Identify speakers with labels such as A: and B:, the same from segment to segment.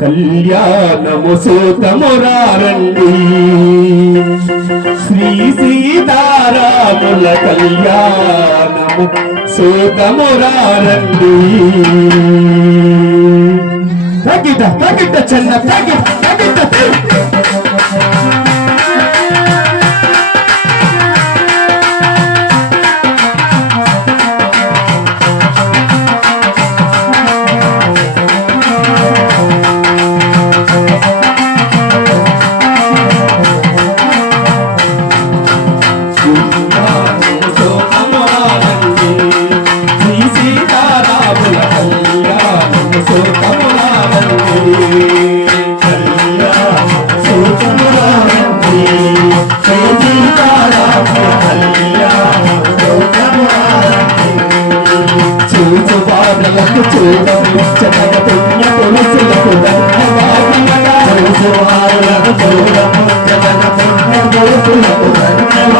A: కళ్యాణము సూతమురారండి శ్రీ సీతారాముల కళ్యాణము సూతమురారండి. తగ్గిట తగ్గిట చెన్న తగ్గిట తగిట తగిట చూచు బాధలకు చూడముచ్చటగ పుణ్య పురుషులకు ధన్యవాదముగా చూచు బాధలకు చూడముచ్చటగ పుణ్య పురుషులకు ధన్యవాదముగా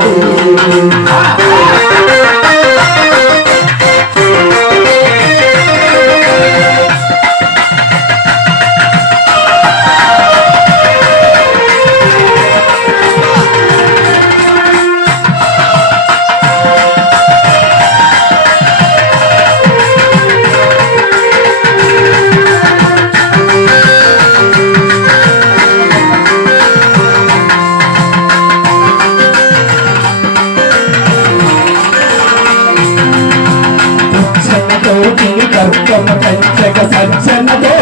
A: గర్భము కంచక సజ్జనతో